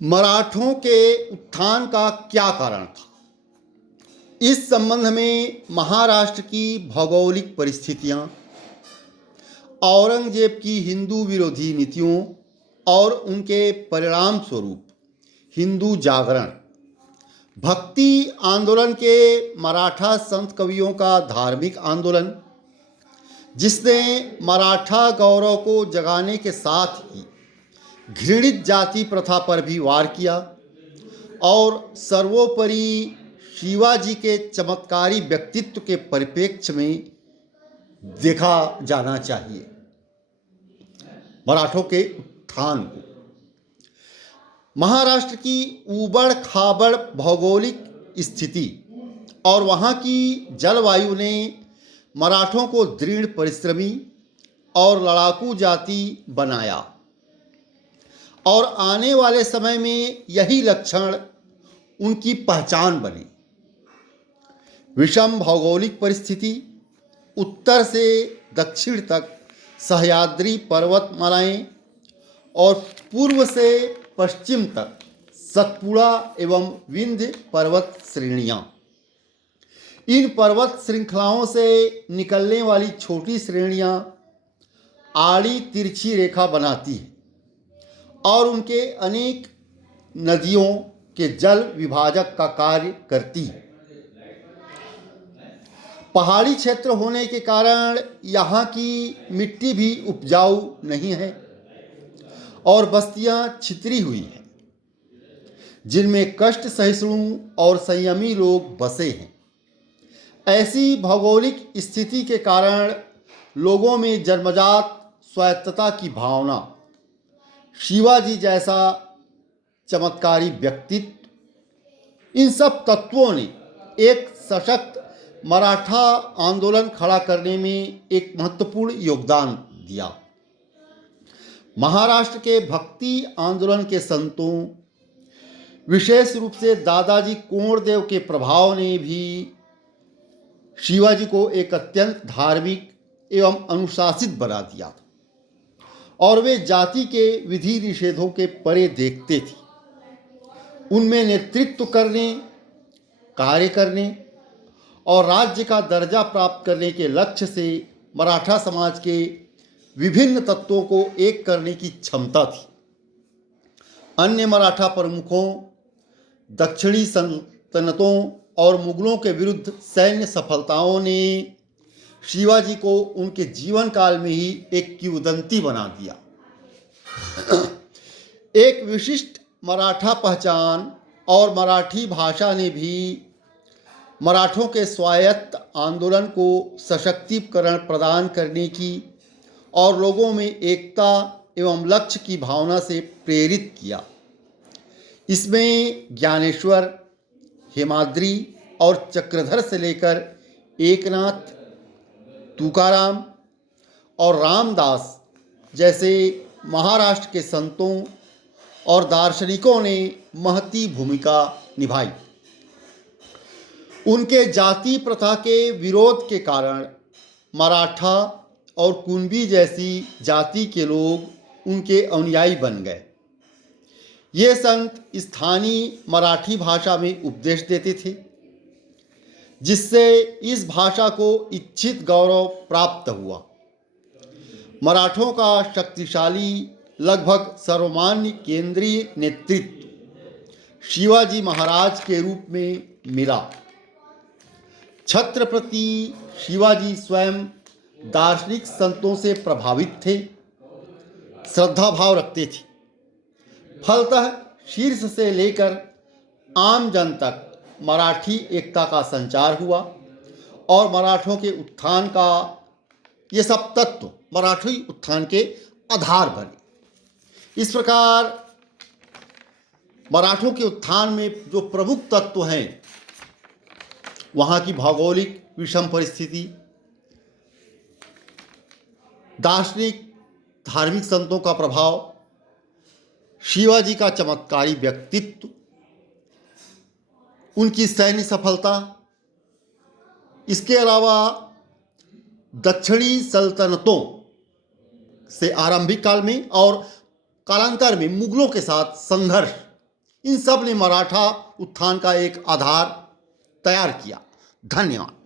मराठों के उत्थान का क्या कारण था? इस संबंध में महाराष्ट्र की भौगोलिक परिस्थितियां, औरंगजेब की हिंदू विरोधी नीतियों और उनके परिणाम स्वरूप हिंदू जागरण, भक्ति आंदोलन के मराठा संत कवियों का धार्मिक आंदोलन, जिसने मराठा गौरव को जगाने के साथ ही घृणित जाति प्रथा पर भी वार किया, और सर्वोपरि शिवाजी के चमत्कारी व्यक्तित्व के परिप्रेक्ष्य में देखा जाना चाहिए। मराठों के उत्थान को महाराष्ट्र की ऊबड़ खाबड़ भौगोलिक स्थिति और वहाँ की जलवायु ने मराठों को दृढ़ परिश्रमी और लड़ाकू जाति बनाया, और आने वाले समय में यही लक्षण उनकी पहचान बने। विषम भौगोलिक परिस्थिति, उत्तर से दक्षिण तक सह्याद्री पर्वतमालाएं और पूर्व से पश्चिम तक सतपुड़ा एवं विंध्य पर्वत श्रेणियाँ। इन पर्वत श्रृंखलाओं से निकलने वाली छोटी श्रेणियाँ आड़ी तिरछी रेखा बनाती हैं और उनके अनेक नदियों के जल विभाजक का कार्य करती है। पहाड़ी क्षेत्र होने के कारण यहाँ की मिट्टी भी उपजाऊ नहीं है और बस्तियाँ छितरी हुई हैं, जिनमें कष्ट सहिष्णु और संयमी लोग बसे हैं। ऐसी भौगोलिक स्थिति के कारण लोगों में जन्मजात स्वायत्तता की भावना, शिवाजी जैसा चमत्कारी व्यक्तित्व, इन सब तत्वों ने एक सशक्त मराठा आंदोलन खड़ा करने में एक महत्वपूर्ण योगदान दिया। महाराष्ट्र के भक्ति आंदोलन के संतों, विशेष रूप से दादाजी कोंडदेव के प्रभाव ने भी शिवाजी को एक अत्यंत धार्मिक एवं अनुशासित बना दिया, और वे जाति के विधि निषेधों के परे देखते थे। उनमें नेतृत्व करने, कार्य करने और राज्य का दर्जा प्राप्त करने के लक्ष्य से मराठा समाज के विभिन्न तत्वों को एक करने की क्षमता थी। अन्य मराठा प्रमुखों, दक्षिणी सल्तनतों और मुगलों के विरुद्ध सैन्य सफलताओं ने शिवाजी को उनके जीवन काल में ही एक किंवदंती बना दिया। एक विशिष्ट मराठा पहचान और मराठी भाषा ने भी मराठों के स्वायत्त आंदोलन को सशक्तिकरण प्रदान करने की और लोगों में एकता एवं लक्ष्य की भावना से प्रेरित किया। इसमें ज्ञानेश्वर, हेमाद्री और चक्रधर से लेकर एकनाथ, तुकाराम और रामदास जैसे महाराष्ट्र के संतों और दार्शनिकों ने महती भूमिका निभाई। उनके जाति प्रथा के विरोध के कारण मराठा और कुणबी जैसी जाति के लोग उनके अनुयायी बन गए। ये संत स्थानीय मराठी भाषा में उपदेश देते थे, जिससे इस भाषा को इच्छित गौरव प्राप्त हुआ। मराठों का शक्तिशाली, लगभग सर्वमान्य केंद्रीय नेतृत्व शिवाजी महाराज के रूप में मिला। छत्रपति शिवाजी स्वयं दार्शनिक संतों से प्रभावित थे, श्रद्धा भाव रखते थे। फलतः शीर्ष से लेकर आम जन तक मराठी एकता का संचार हुआ और मराठों के उत्थान का ये सब तत्व मराठी उत्थान के आधार बने। इस प्रकार मराठों के उत्थान में जो प्रमुख तत्व हैं, वहाँ की भौगोलिक विषम परिस्थिति, दार्शनिक धार्मिक संतों का प्रभाव, शिवाजी का चमत्कारी व्यक्तित्व, उनकी सैन्य सफलता, इसके अलावा दक्षिणी सल्तनतों से आरंभिक काल में और कालांतर में मुगलों के साथ संघर्ष इन सब ने मराठा उत्थान का एक आधार तैयार किया। धन्यवाद।